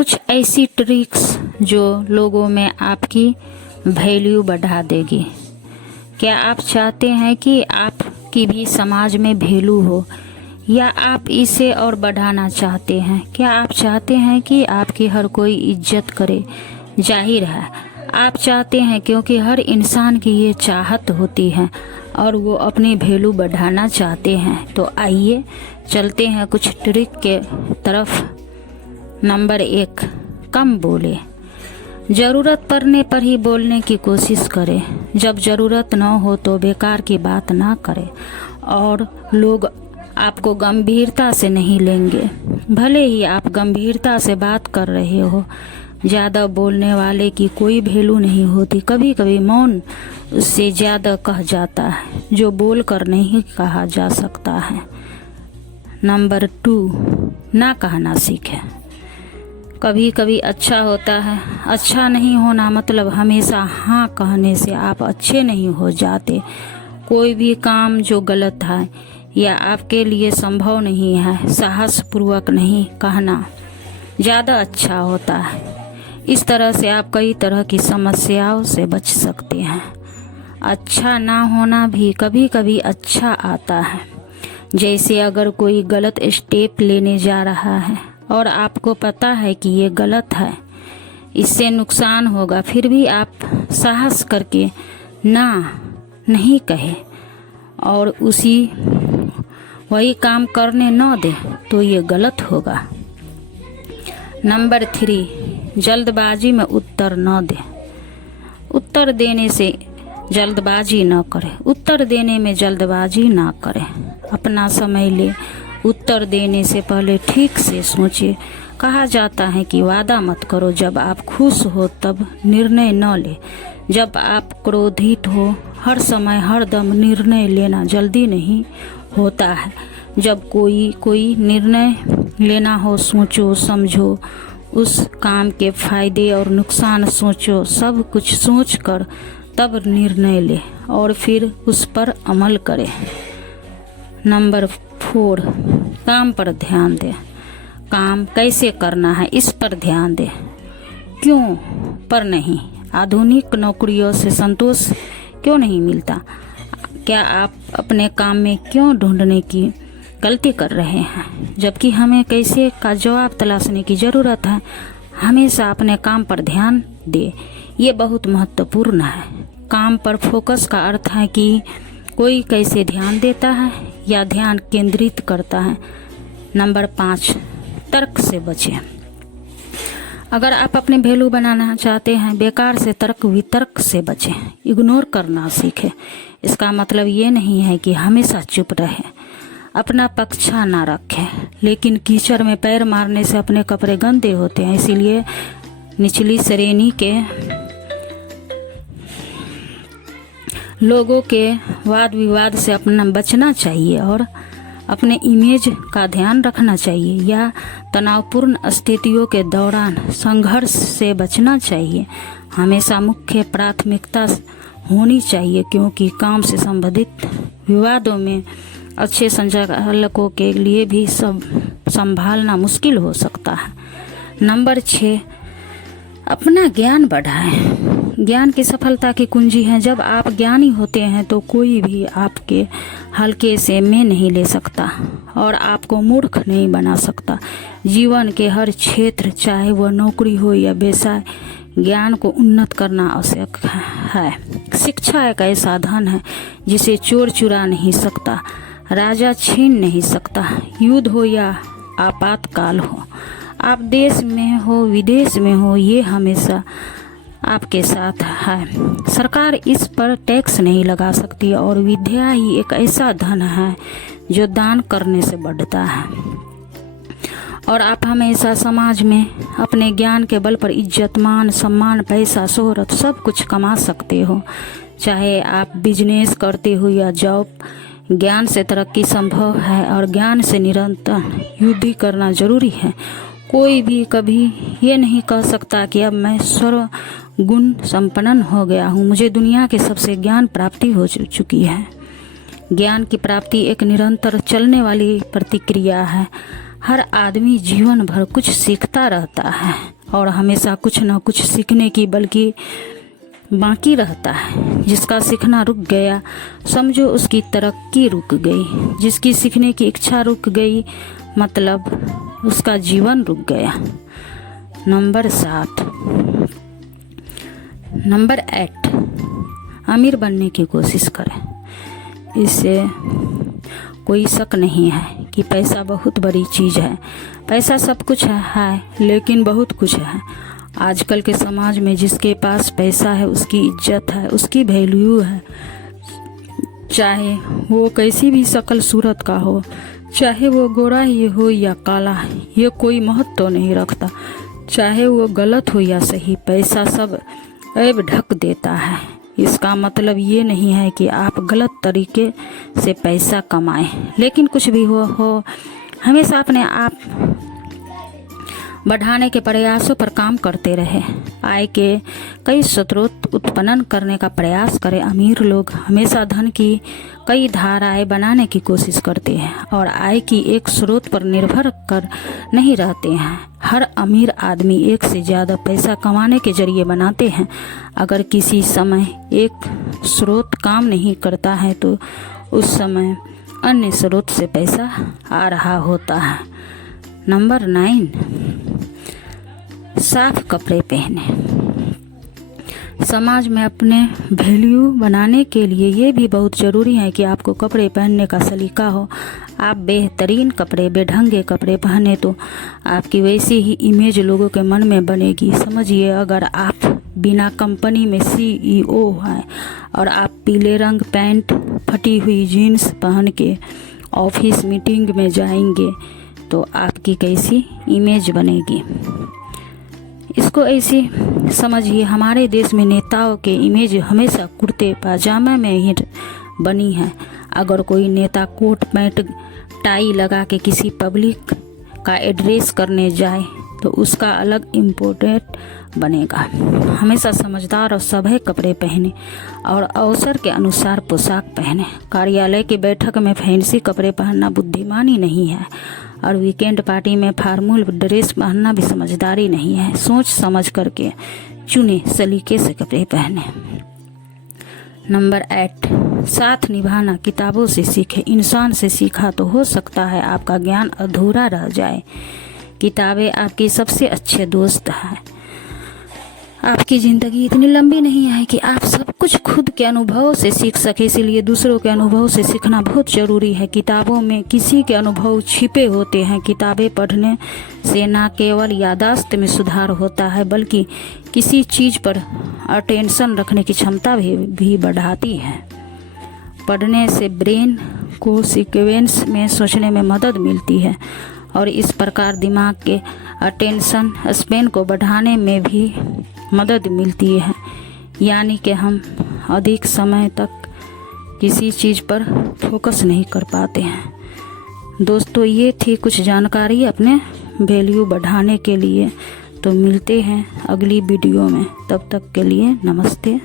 कुछ ऐसी ट्रिक्स जो लोगों में आपकी वैल्यू बढ़ा देगी। क्या आप चाहते हैं कि आपकी भी समाज में वैल्यू हो, या आप इसे और बढ़ाना चाहते हैं? क्या आप चाहते हैं कि आपकी हर कोई इज्जत करे? जाहिर है आप चाहते हैं, क्योंकि हर इंसान की ये चाहत होती है और वो अपनी वैल्यू बढ़ाना चाहते हैं। तो आइए चलते हैं कुछ ट्रिक के तरफ। नंबर 1, कम बोले। ज़रूरत पड़ने पर ही बोलने की कोशिश करें। जब ज़रूरत न हो तो बेकार की बात ना करें, और लोग आपको गंभीरता से नहीं लेंगे। भले ही आप गंभीरता से बात कर रहे हो, ज़्यादा बोलने वाले की कोई वैल्यू नहीं होती। कभी कभी मौन उससे ज़्यादा कह जाता है, जो बोल कर नहीं कहा जा सकता है। नंबर 2, ना कहना सीखें। कभी कभी अच्छा होता है। अच्छा नहीं होना मतलब हमेशा हाँ कहने से आप अच्छे नहीं हो जाते। कोई भी काम जो गलत है या आपके लिए संभव नहीं है, साहसपूर्वक नहीं कहना ज़्यादा अच्छा होता है। इस तरह से आप कई तरह की समस्याओं से बच सकते हैं। अच्छा ना होना भी कभी कभी अच्छा आता है। जैसे अगर कोई गलत स्टेप लेने जा रहा है और आपको पता है कि ये गलत है, इससे नुकसान होगा, फिर भी आप साहस करके ना नहीं कहे और वही काम करने न दे, तो ये गलत होगा। नंबर 3, जल्दबाजी में उत्तर न दे। उत्तर देने से जल्दबाजी न करें। उत्तर देने में जल्दबाजी ना करें। अपना समय ले। उत्तर देने से पहले ठीक से सोचिए। कहा जाता है कि वादा मत करो जब आप खुश हो तब निर्णय न ले। जब आप क्रोधित हो, हर समय हर दम निर्णय लेना जल्दी नहीं होता है। जब कोई निर्णय लेना हो, सोचो समझो, उस काम के फायदे और नुकसान सोचो, सब कुछ सोचकर तब निर्णय ले और फिर उस पर अमल करें। नंबर 4, काम पर ध्यान दें। काम कैसे करना है इस पर ध्यान दें, क्यों पर नहीं। आधुनिक नौकरियों से संतोष क्यों नहीं मिलता? क्या आप अपने काम में क्यों ढूंढने की गलती कर रहे हैं, जबकि हमें कैसे का जवाब तलाशने की ज़रूरत है? हमेशा अपने काम पर ध्यान दे। ये बहुत महत्वपूर्ण है। काम पर फोकस का अर्थ है कि कोई कैसे ध्यान देता है या ध्यान केंद्रित करता है। नंबर 5, तर्क से बचें। अगर आप अपने वैल्यू बनाना चाहते हैं, बेकार से तर्क वितर्क से बचें। इग्नोर करना सीखें। इसका मतलब ये नहीं है कि हमेशा चुप रहें, अपना पक्षा ना रखें, लेकिन कीचड़ में पैर मारने से अपने कपड़े गंदे होते हैं। इसीलिए निचली श्रेणी के लोगों के वाद विवाद से अपना बचना चाहिए और अपने इमेज का ध्यान रखना चाहिए, या तनावपूर्ण स्थितियों के दौरान संघर्ष से बचना चाहिए। हमेशा मुख्य प्राथमिकता होनी चाहिए, क्योंकि काम से संबंधित विवादों में अच्छे संचालकों के लिए भी सब संभालना मुश्किल हो सकता है। नंबर 6, अपना ज्ञान बढ़ाएं। ज्ञान की सफलता की कुंजी है। जब आप ज्ञानी होते हैं तो कोई भी आपके हल्के से में नहीं ले सकता और आपको मूर्ख नहीं बना सकता। जीवन के हर क्षेत्र, चाहे वह नौकरी हो या व्यवसाय, ज्ञान को उन्नत करना आवश्यक है। शिक्षा एक ऐसा धन है जिसे चोर चुरा नहीं सकता, राजा छीन नहीं सकता। युद्ध हो या आपातकाल हो, आप देश में हो विदेश में हो, ये हमेशा आपके साथ है। सरकार इस पर टैक्स नहीं लगा सकती, और विद्या ही एक ऐसा धन है जो दान करने से बढ़ता है। और आप हमेशा समाज में अपने ज्ञान के बल पर इज्जत, मान, सम्मान, पैसा, शोहरत सब कुछ कमा सकते हो। चाहे आप बिजनेस करते हो या जॉब, ज्ञान से तरक्की संभव है और ज्ञान से निरंतर युद्ध करना जरूरी है। कोई भी कभी ये नहीं कह सकता कि अब मैं सर्वगुण संपन्न हो गया हूँ, मुझे दुनिया के सबसे ज्ञान प्राप्ति हो चुकी है। ज्ञान की प्राप्ति एक निरंतर चलने वाली प्रतिक्रिया है। हर आदमी जीवन भर कुछ सीखता रहता है और हमेशा कुछ न कुछ सीखने की बल्कि बाकी रहता है। जिसका सीखना रुक गया समझो उसकी तरक्की रुक गई। जिसकी सीखने की इच्छा रुक गई मतलब उसका जीवन रुक गया। नंबर 7। नंबर 8, अमीर बनने की कोशिश करें। इससे कोई शक नहीं है कि पैसा बहुत बड़ी चीज़ है। पैसा सब कुछ है लेकिन बहुत कुछ है। आजकल के समाज में जिसके पास पैसा है उसकी इज्जत है, उसकी वैल्यू है। चाहे वो कैसी भी शक्ल सूरत का हो, चाहे वो गोरा ही हो या काला, ये कोई महत्व तो नहीं रखता। चाहे वो गलत हो या सही, पैसा सब ऐब ढक देता है। इसका मतलब ये नहीं है कि आप गलत तरीके से पैसा कमाएं, लेकिन कुछ भी हो हमेशा अपने आप बढ़ाने के प्रयासों पर काम करते रहे। आय के कई स्रोत उत्पन्न करने का प्रयास करें। अमीर लोग हमेशा धन की कई धाराएं बनाने की कोशिश करते हैं और आय की एक स्रोत पर निर्भर कर नहीं रहते हैं। हर अमीर आदमी एक से ज़्यादा पैसा कमाने के जरिए बनाते हैं। अगर किसी समय एक स्रोत काम नहीं करता है तो उस समय अन्य स्रोत से पैसा आ रहा होता है। नंबर 9, साफ कपड़े पहने। समाज में अपने वैल्यू बनाने के लिए ये भी बहुत ज़रूरी है कि आपको कपड़े पहनने का सलीका हो। आप बेहतरीन कपड़े, बेढंगे कपड़े पहने तो आपकी वैसी ही इमेज लोगों के मन में बनेगी। समझिए, अगर आप बिना कंपनी में CEO हैं और आप पीले रंग पैंट, फटी हुई जीन्स पहन के ऑफिस मीटिंग में जाएंगे तो आपकी कैसी इमेज बनेगी। इसको ऐसे समझिए, हमारे देश में नेताओं के इमेज हमेशा कुर्ते पाजामा में ही बनी है। अगर कोई नेता कोट पैंट टाई लगा के किसी पब्लिक का एड्रेस करने जाए तो उसका अलग इम्पोर्टेंट बनेगा। हमेशा समझदार और सभ्य कपड़े पहने और अवसर के अनुसार पोशाक पहने। कार्यालय की बैठक में फैंसी कपड़े पहनना बुद्धिमानी नहीं है और वीकेंड पार्टी में फॉर्मल ड्रेस पहनना भी समझदारी नहीं है। सोच समझ करके चुने, सलीके से कपड़े पहने। नंबर 8, साथ निभाना। किताबों से सीखे, इंसान से सीखा तो हो सकता है आपका ज्ञान अधूरा रह जाए। किताबें आपकी सबसे अच्छे दोस्त हैं। आपकी ज़िंदगी इतनी लंबी नहीं है कि आप सब कुछ खुद के अनुभव से सीख सके, इसलिए दूसरों के अनुभव से सीखना बहुत ज़रूरी है। किताबों में किसी के अनुभव छिपे होते हैं। किताबें पढ़ने से न केवल याददाश्त में सुधार होता है बल्कि किसी चीज़ पर अटेंशन रखने की क्षमता भी बढ़ाती है। पढ़ने से ब्रेन को सीक्वेंस में सोचने में मदद मिलती है और इस प्रकार दिमाग के अटेंशन स्पेन को बढ़ाने में भी मदद मिलती है, यानी कि हम अधिक समय तक किसी चीज़ पर फोकस नहीं कर पाते हैं। दोस्तों, ये थी कुछ जानकारी अपने वैल्यू बढ़ाने के लिए। तो मिलते हैं अगली वीडियो में, तब तक के लिए नमस्ते।